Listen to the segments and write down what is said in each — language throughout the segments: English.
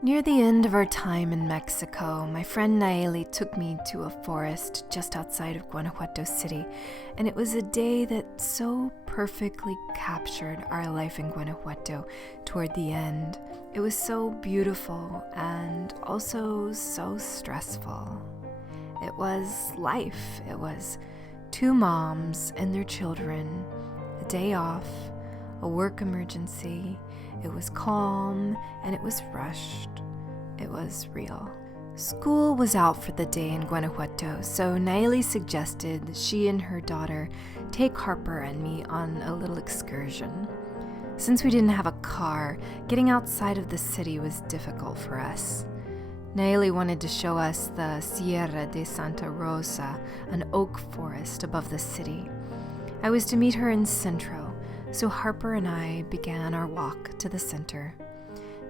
Near the end of our time in Mexico, my friend Nallely took me to a forest just outside of Guanajuato City, and it was a day that so perfectly captured our life in Guanajuato toward the end. It was so beautiful and also so stressful. It was life. It was two moms and their children, a day off, a work emergency. It was calm and it was rushed. It was real. School was out for the day in Guanajuato, so Nallely suggested that she and her daughter take Harper and me on a little excursion. Since we didn't have a car, getting outside of the city was difficult for us. Nallely wanted to show us the Sierra de Santa Rosa, an oak forest above the city. I was to meet her in Centro, so Harper and I began our walk to the center.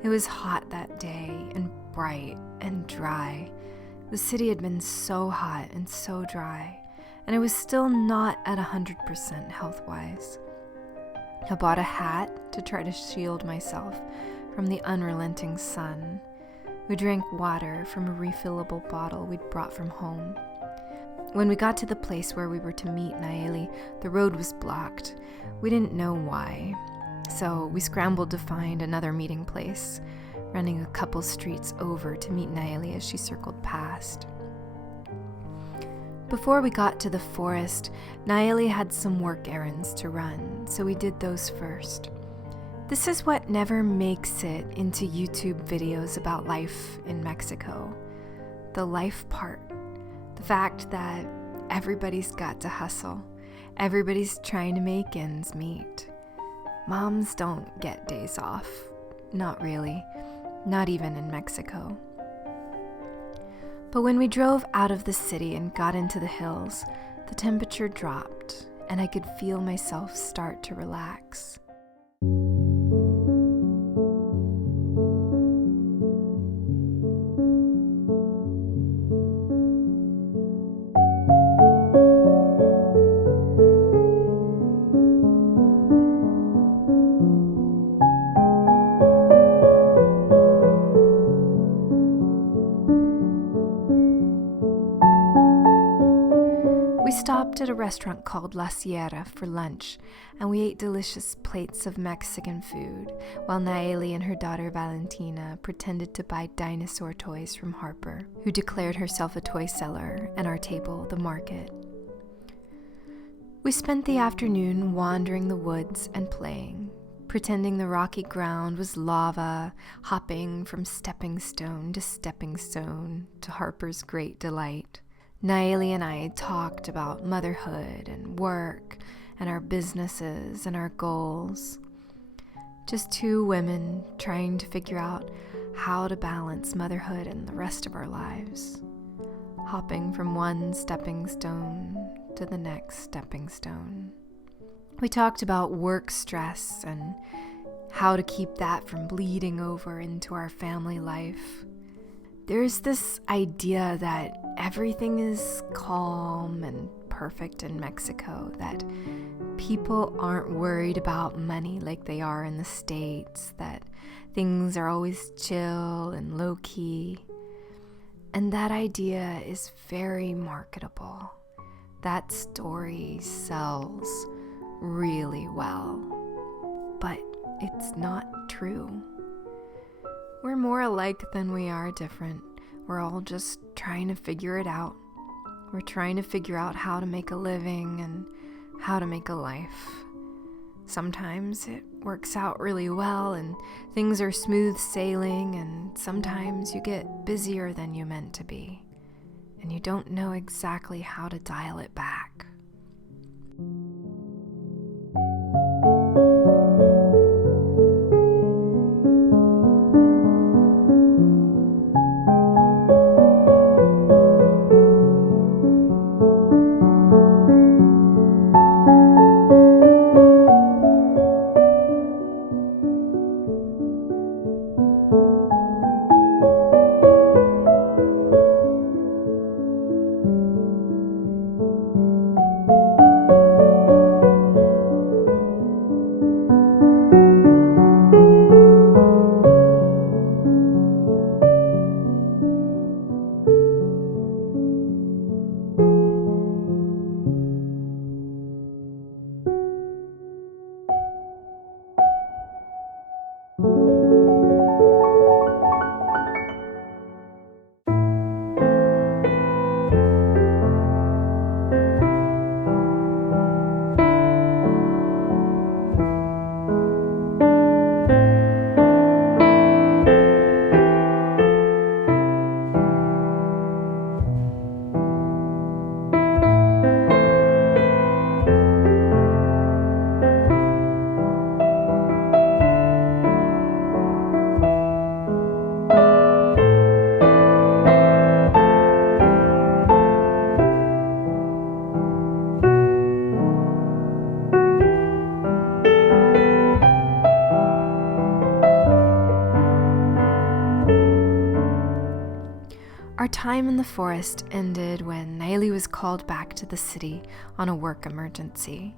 It was hot that day and bright and dry. The city had been so hot and so dry, and I was still not at 100% health-wise. I bought a hat to try to shield myself from the unrelenting sun. We drank water from a refillable bottle we'd brought from home. When we got to the place where we were to meet Nallely, the road was blocked. We didn't know why, so we scrambled to find another meeting place, running a couple streets over to meet Nallely as she circled past. Before we got to the forest, Nallely had some work errands to run, so we did those first. This is what never makes it into YouTube videos about life in Mexico. The life part. The fact that everybody's got to hustle. Everybody's trying to make ends meet. Moms don't get days off. Not really. Not even in Mexico. But when we drove out of the city and got into the hills, the temperature dropped, and I could feel myself start to relax. We stopped at a restaurant called La Sierra for lunch, and we ate delicious plates of Mexican food, while Nallely and her daughter Valentina pretended to buy dinosaur toys from Harper, who declared herself a toy seller, and our table the market. We spent the afternoon wandering the woods and playing, pretending the rocky ground was lava, hopping from stepping stone to Harper's great delight. Nallely and I talked about motherhood and work and our businesses and our goals. Just two women trying to figure out how to balance motherhood and the rest of our lives, hopping from one stepping stone to the next stepping stone. We talked about work stress and how to keep that from bleeding over into our family life. There's this idea that everything is calm and perfect in Mexico, that people aren't worried about money like they are in the States, that things are always chill and low-key. And that idea is very marketable. That story sells really well. But it's not true. We're more alike than we are different. We're all just trying to figure it out. We're trying to figure out how to make a living and how to make a life. Sometimes it works out really well and things are smooth sailing, and sometimes you get busier than you meant to be, and you don't know exactly how to dial it back. Our time in the forest ended when Nallely was called back to the city on a work emergency.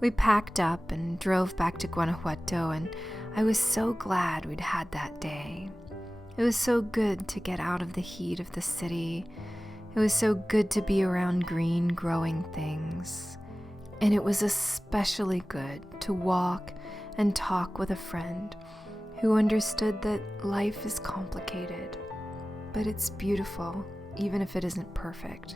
We packed up and drove back to Guanajuato, and I was so glad we'd had that day. It was so good to get out of the heat of the city. It was so good to be around green, growing things. And it was especially good to walk and talk with a friend who understood that life is complicated, but it's beautiful, even if it isn't perfect.